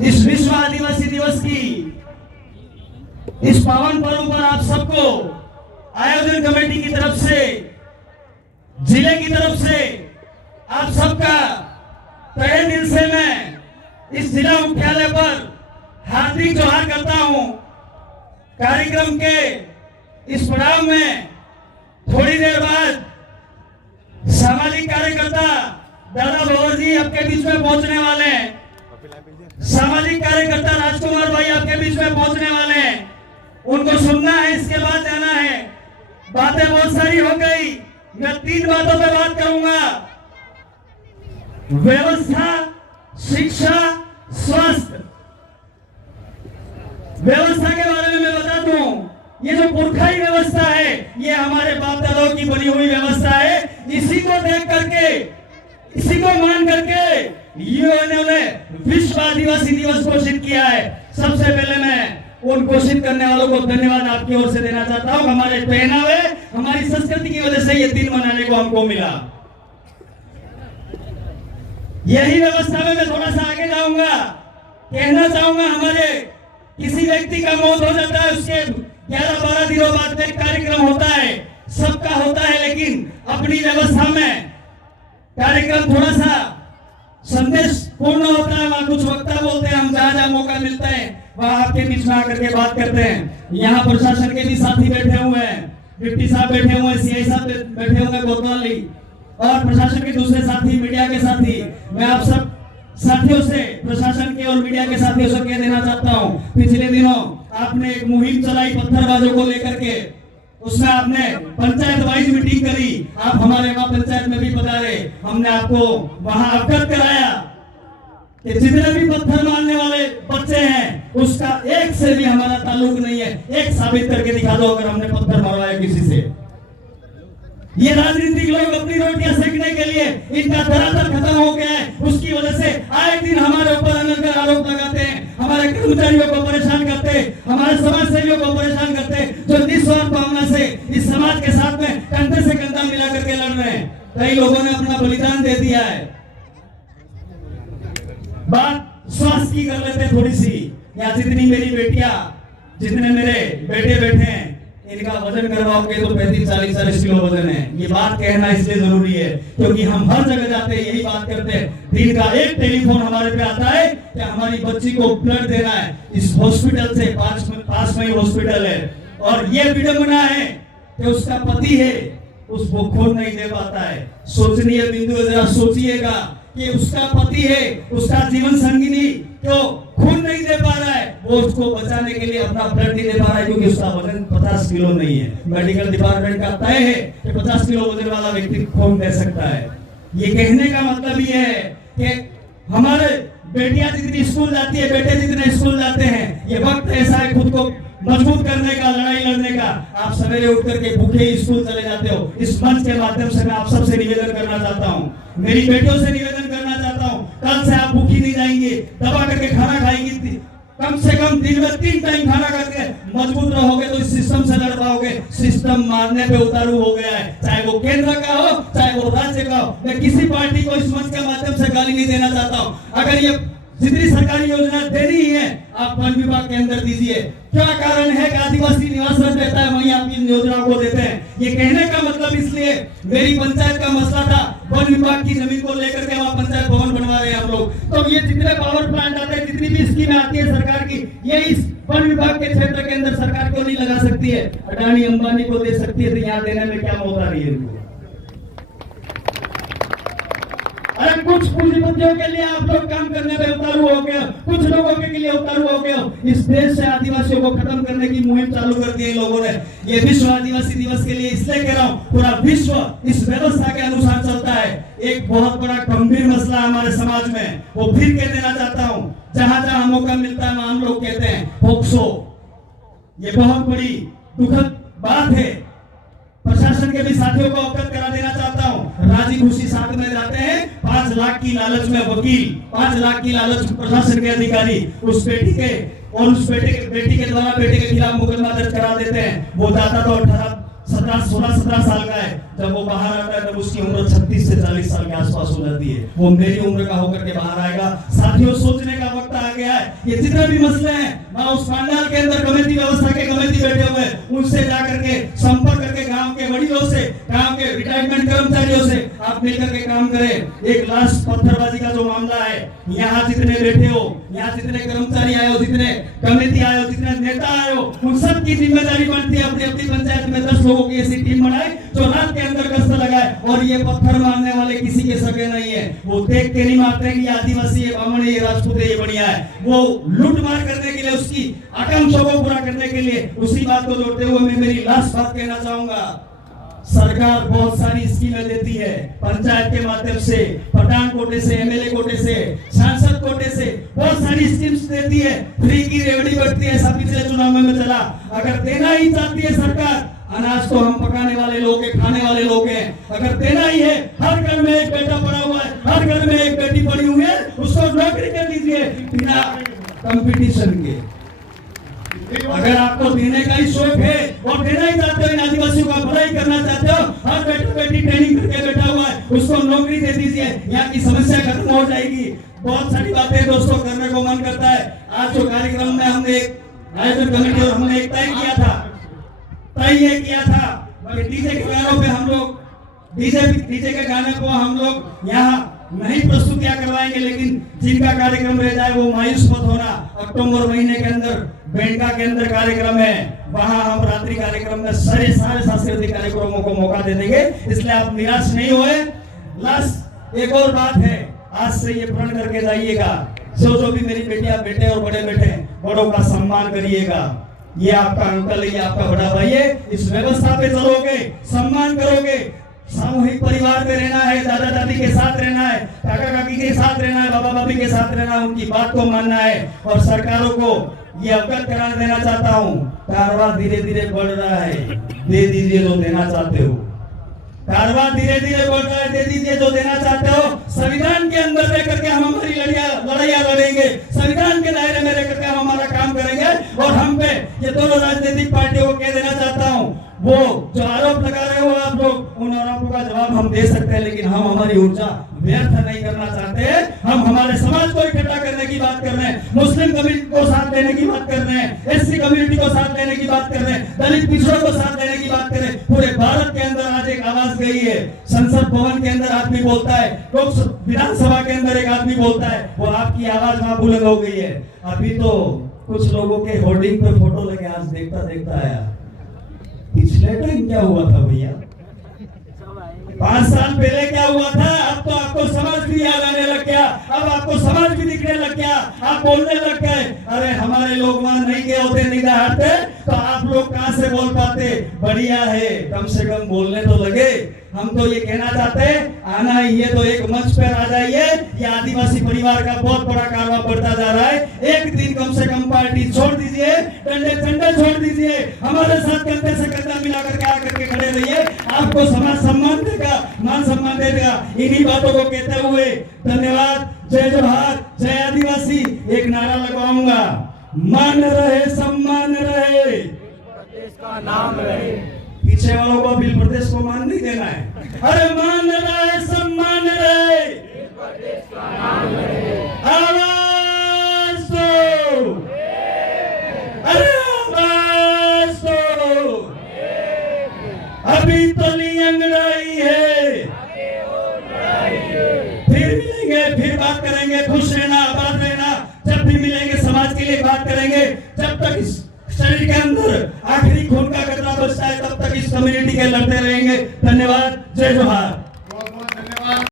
इस विश्व आदिवासी दिवस की इस पावन पर्व पर आप सबको आयोजन कमेटी की तरफ से, जिले की तरफ से आप सबका तहे दिल से मैं इस जिला मुख्यालय पर हार्दिक जोहार करता हूं। कार्यक्रम के इस पड़ाव में थोड़ी देर बाद सामाजिक कार्यकर्ता दादा भवर जी आपके बीच में पहुंचने वाले हैं। सामाजिक कार्यकर्ता राजकुमार भाई आपके बीच में पहुंचने वाले हैं। उनको सुनना है, इसके बाद जाना है। बातें बहुत सारी हो गई, मैं 3 बातों पे बात करूंगा। व्यवस्था, शिक्षा, स्वास्थ्य। व्यवस्था के बारे में मैं बता दूं, ये जो पुरखाई व्यवस्था है, ये हमारे बाप दादाओं की बनी हुई व्यवस्था है। इसी को देख करके, इसी को मान करके यूएन ने विश्व आदिवासी दिवस घोषित किया है। सबसे पहले मैं उन घोषित करने वालों को धन्यवाद आपकी ओर से देना चाहता हूं। हमारे पहनावे, हमारी संस्कृति की वजह से ये दिन मनाने को हमको मिला। यही व्यवस्था में मैं थोड़ा सा आगे जाऊंगा। कहना चाहूंगा, हमारे किसी व्यक्ति का मौत हो जाता है, उसके 11-12 दिनों बाद में कार्यक्रम होता है, सबका होता है, लेकिन अपनी व्यवस्था में कार्यक्रम थोड़ा सा संदेश पूर्ण होता है। वहां कुछ वक्ता बोलते हैं, हम जहां जहां मौका मिलता है वहां आपके बीच में आकर के बात करते हैं। यहाँ प्रशासन के भी साथी बैठे हुए हैं, डिप्टी साहब बैठे हुए हैं, सीआई साहब बैठे हुए हैं कोतवाली, और प्रशासन के दूसरे साथी, मीडिया के साथी। मैं आप सब साथियों से, प्रशासन के और मीडिया के साथियों से कह देना चाहता हूं, पिछले दिनों आपने एक मुहिम चलाई पत्थरबाजों को लेकर के। उसमें आपने पंचायत वाइज मीटिंग करी। आप हमारे वहां पंचायत में भी पधारे, हमने आपको वहां अवगत कराया कि जितने भी पत्थर मारने वाले बच्चे हैं, उसका एक से भी हमारा ताल्लुक नहीं है। एक साबित करके दिखा दो अगर हमने पत्थर मरवाया किसी से। ये राजनीतिक लोग अपनी रोटियां सेकने के लिए इनका धरातल खत्म हो गया है। उसकी वजह से आए दिन हमारे ऊपर अनर्गल आरोप लगाते हैं, हमारे कर्मचारियों को परेशान करते, हमारे समाज सेवियों को परेशान करते, जो निस्वार्थ भावना से इस समाज के साथ में कंधे से कंधा मिला करके लड़ रहे हैं। कई लोगों ने अपना बलिदान दे दिया है। बात स्वास्थ्य की कर लेते थोड़ी सी। यहाँ जितनी मेरी बेटियां, जितने मेरे बेटे बैठे हैं, इनका वजन करवाओगे तो 35-40 किलो वजन है। ये बात कहना इसलिए जरूरी है क्योंकि हम हर जगह जाते हैं, यही बात करते हैं। दिन का एक टेलीफोन हमारे पे आता है कि हमारी बच्ची को ब्लड देना है इस हॉस्पिटल से, पास में हॉस्पिटल है, और ये विडंबना है कि उसका पति है, उसको खून नहीं दे पाता है। सोचनीय बिंदु, जरा सोचिएगा कि उसका पति है, उसका जीवन संगिनी जो खून नहीं दे पा रहा है, वो उसको बचाने के लिए अपना ब्लड नहीं दे पा रहा है क्योंकि उसका वजन 50 किलो नहीं है। मेडिकल डिपार्टमेंट का तय है कि 50 किलो वजन वाला व्यक्ति खून दे सकता है। ये कहने का मतलब ये है कि हमारे बेटियां जितनी स्कूल जाती है, बेटे जितने स्कूल जाते हैं, ये वक्त ऐसा है खुद को मजबूत करने का, लड़ाई लड़ने का। आप सवेरे उठ करके भूखे स्कूल चले जाते हो। इस मंच के माध्यम से मैं आप सबसे निवेदन करना चाहता हूँ, मेरी बेटियों से निवेदन करना चाहता हूँ, कल से आप भूखी नहीं जाएंगी, दबा करके खाना खाएंगी। कम से कम दिन में 3 टाइम खाना करके मजबूत रहोगे तो इस सिस्टम से लड़ पाओगे। सिस्टम मारने पे उतारू हो गया है, चाहे वो केंद्र का हो, चाहे वो राज्य का हो। मैं किसी पार्टी को इस मंच के माध्यम से गाली नहीं देना चाहता हूँ। अगर ये जितनी सरकारी योजना देनी ही है, आप वन विभाग के अंदर दीजिए। क्या कारण है कि आदिवासी निवास रख देता है, वहीं आप इन योजनाओं को देते हैं। ये कहने का मतलब इसलिए, मेरी पंचायत का मसला था, वन विभाग की जमीन को लेकर के वहाँ पंचायत भवन बनवा रहे हैं हम लोग। तो ये जितने पावर प्लांट आते हैं, जितनी भी स्कीम आती है सरकार की, ये इस वन विभाग के क्षेत्र के अंदर सरकार क्यों नहीं लगा सकती है? अडानी अंबानी को दे सकती है, तो यहाँ देने में क्या मौत आ रही है इनको? अरे कुछ पूंजीपतियों के लिए आप लोग काम करने में उतारू हो गए, कुछ लोगों के लिए उतारू हो गए। इस देश से आदिवासियों को खत्म करने की मुहिम चालू कर दी है लोगों ने। ये विश्व आदिवासी दिवस के लिए इसलिए कह रहा हूँ, पूरा विश्व इस व्यवस्था के अनुसार चलता है। एक बहुत बड़ा गंभीर मसला हमारे समाज में, वो फिर कह देना चाहता हूँ, जहां जहां मौका मिलता है हम लोग कहते हैं पोक्सो। ये बहुत बड़ी दुखद बात है। प्रशासन के भी साथियों को अवगत करा देना चाहता हूँ। राजी खुशी साथ में जाते हैं, 5 लाख की लालच में वकील, 5 लाख की लालच प्रशासन के अधिकारी उस बेटी के और उस बेटी के द्वारा बेटे के खिलाफ मुकदमा दर्ज करा देते हैं। वो जाता तो 16-17 साल का है, जब वो बाहर आता है तब उसकी उम्र 36 से 40 साल के आसपास हो जाती है। वो मेरी उम्र का होकर के बाहर आएगा। साथियों, सोचने का वक्त आ गया है। है, ये जितने भी मसले हैं वहाँ उस पंडाल के अंदर कमेटी व्यवस्था के कमेटी बैठे हुए उनसे जाकर के संपर्क करके गांव के वडीलों से, गांव के रिटायरमेंट कर्मचारियों से आप मिलकर के काम करें। एक लास्ट पत्थरबाजी का जो मामला है, यहाँ जितने बैठे हो, यहाँ जितने कर्मचारी आए हो, जितने कमेटी आए हो, जितने नेता आए हो, उन सब की जिम्मेदारी बनती है अपनी अपनी पंचायत में 10 लोगों की ऐसी टीम बनाए जो रात के अंदर गश्त लगाए। और ये पत्थर मारने वाले किसी के सगे नहीं है, वो देख के नहीं मारते कि ये आदिवासी है, बामण है, ये राजपूत है, ये बढ़िया है। वो लूट मार करने के लिए, उसकी आकांक्षा को पूरा करने के लिए, उसी बात को जोड़ते हुए मैं मेरी लास्ट बात कहना चाहूंगा। सरकार बहुत सारी स्कीमें देती है, पंचायत के माध्यम से, प्रधान कोटे से, एमएलए कोटे से, सांसद कोटे से बहुत सारी स्कीम्स देती है। फ्री की रेवड़ी बढ़ती है, ऐसा पिछले चुनाव में चला। अगर देना ही चाहती है सरकार, अनाज तो हम पकाने वाले लोग हैं, खाने वाले लोग हैं, अगर देना ही है, हर घर में एक बेटा पड़ा हुआ है, हर घर में एक बेटी पड़ी हुई है, उसको नौकरी कर दीजिए बिना कंपटीशन के। अगर आपको देने का ही शौक है और देना ही चाहते हो, इन आदिवासियों का भलाई करना चाहते हो, हर बेटा बेटी ट्रेनिंग करके बैठा हुआ है, उसको नौकरी दे दीजिए, यहाँ की समस्या खत्म हो जाएगी। बहुत सारी बातें दोस्तों करने को मन करता है। आज जो कार्यक्रम में हमने एक आयोजन कमेटी और हमने एक तय किया था डीजे के गानों पे हम लोग डीजे के गाने को हम लोग यहाँ नहीं प्रस्तुतियां करवाएंगे, लेकिन जिनका कार्यक्रम रह जाए वो मायूस मत होना। अक्टूबर महीने के अंदर बैंका के अंदर कार्यक्रम है, वहां हम रात्रि कार्यक्रम में सारे सांस्कृतिक कार्यक्रमों को मौका दे देंगे, इसलिए आप निराश नहीं होए। लास्ट एक और बात है, आज से ये प्रण करके जाइएगा, जो भी मेरी बेटियां बेटे और बड़े बेटे, बड़ों का सम्मान करिएगा। ये आपका अंकल है, ये आपका बड़ा भाई है, इस व्यवस्था पे चलोगे, सम्मान करोगे, सामूहिक परिवार में रहना है, दादा दादी के साथ रहना है, काका काकी के साथ रहना है, बाबा बाबी के साथ रहना है, उनकी बात को मानना है। और सरकारों को ये अवगत करा देना चाहता हूँ, कारवां धीरे धीरे बढ़ रहा है, दे दीजिए जो देना चाहते हो। कारवां धीरे धीरे बढ़ रहा है, दे दीजिए जो देना चाहते हो। संविधान के अंदर रह करके हम हमारी लड़ाइयां लड़ेंगे, संविधान के दायरे में रह करके हम हमारा काम करेंगे। और हम पे ये दोनों राजनीतिक पार्टियों को कह देना चाहता हूँ, वो जो आरोप लगा रहे हो आप लोग, उन आरोपों का जवाब हम दे सकते हैं, लेकिन हम हमारी ऊर्जा व्यर्थ नहीं करना चाहते हैं। हम हमारे समाज को इकट्ठा करने की बात कर रहे हैं, मुस्लिम कम्युनिटी को साथ लेने की बात कर रहे हैं, एससी कम्युनिटी को साथ लेने की बात कर रहे हैं, दलित पिछड़ों को साथ लेने की बात कर रहे हैं। पूरे भारत के अंदर आज एक आवाज गई है, संसद भवन के अंदर आदमी बोलता है, लोक विधानसभा के अंदर एक आदमी बोलता है, वो आपकी आवाज वहां बुलंद हो गई है। अभी तो कुछ लोगों के होर्डिंग पे फोटो लगे, आज देखता देखता आया। पिछले टाइम क्या हुआ था भैया, 5 साल पहले क्या हुआ था? अब तो आपको समझ भी याद आने लग गया, अब आपको समझ भी दिखने लग गया, आप बोलने लग गए। अरे हमारे लोग वहां नहीं गए होते, नहीं हटते तो आप लोग कहां से बोल पाते? बढ़िया है, कम से कम बोलने तो लगे। हम तो ये कहना चाहते हैं, आना ही है तो एक मंच पर आ जाइए। ये आदिवासी परिवार का बहुत बड़ा कारवां बढ़ता जा रहा है। एक दिन कम से कम पार्टी छोड़ दीजिए, डंडे चंडे छोड़ दीजिए, हमारे साथ कंधे से कंधा मिलाकर के आकर के खड़े रहिए। आपको समाज सम्मान देगा, मान सम्मान देगा। इन्हीं बातों को कहते हुए धन्यवाद। जय जोहार, जय आदिवासी। एक नारा लगवाऊंगा, मान रहे सम्मान रहे, देश का नाम रहे। पीछे वालों को बिल प्रदेश को मान नहीं देना है। अरे मान रहे सम्मान रहे, देश का नाम रहे। आवाज दो, अरे आवाज दो। अभी तो नहीं अंगड़ाई है, फिर मिलेंगे, फिर बात करेंगे। खुश रहना, आबाद रहना। जब भी मिलेंगे समाज के लिए बात करेंगे। जब तक इस शरीर के अंदर आखिरी खून का कतरा बचता है, तब तक इस कम्युनिटी के लड़ते रहेंगे। धन्यवाद। जय जोहार।